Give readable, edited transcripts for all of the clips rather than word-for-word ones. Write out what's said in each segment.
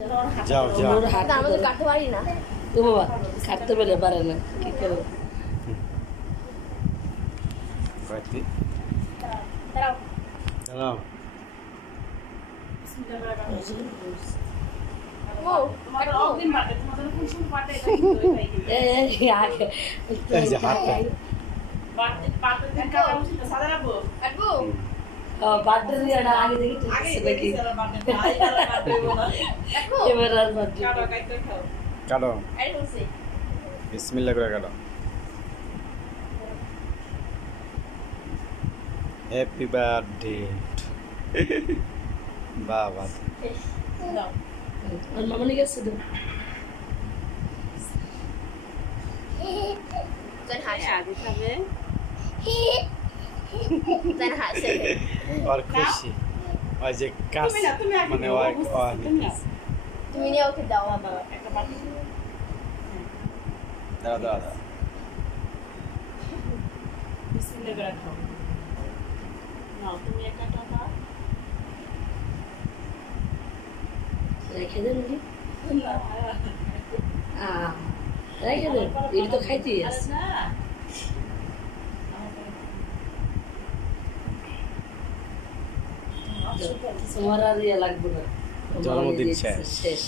যাও যাও ওর হাত আমি তো কাটতে পারি না। তো বাবা কাটতে পারে না কি করো কয়েকটি দাঁড়াও দাঁড়াও ও তোমাদের অগ্রিম পাঠে তোমাদের কুসুম পাঠে এটা কিন্তু এটাই কিন্তু এই আগে এই যে হাতটা পাঠে পাঠে দিন কাটা উচিত সাদা রাখবো কাটবো বার্থডে দিয়ে আগে দেখি আগে ঠিক দেখি নাকি সারা পাঠে ভাই আর কাটবে না কাটবো এবার আর বার্থডে কাটা কাটতে খাও কাটো এই বলছি বিসমিল্লাহ করে কাটো হ্যাপি বার্থডে বাবা দাও আর মামা নিয়ে গেছে তো দেন হাসি আগে খাবে দেন হাসি আর খুশি ওই যে কাজ তুমি না তুমি আগে মানে নাও, ওই বুঝতেছি, তুমি নাও। তুমি নিয়ে ওকে দাও দাও, একটা পাঠে দাঁড়া দাঁড়া দাঁড়া বিসমিল্লাহ করে খাও নাও তুমি একটা টাকা রেখে দেন নাকি রেখে দেন এটা তো খাইতেই আরে আছে না তোমার আর ইয়ে লাগবে না জন্মদিন মামা শেষ। শেষ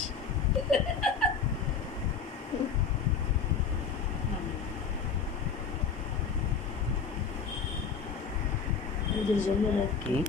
নিজের জন্য হুম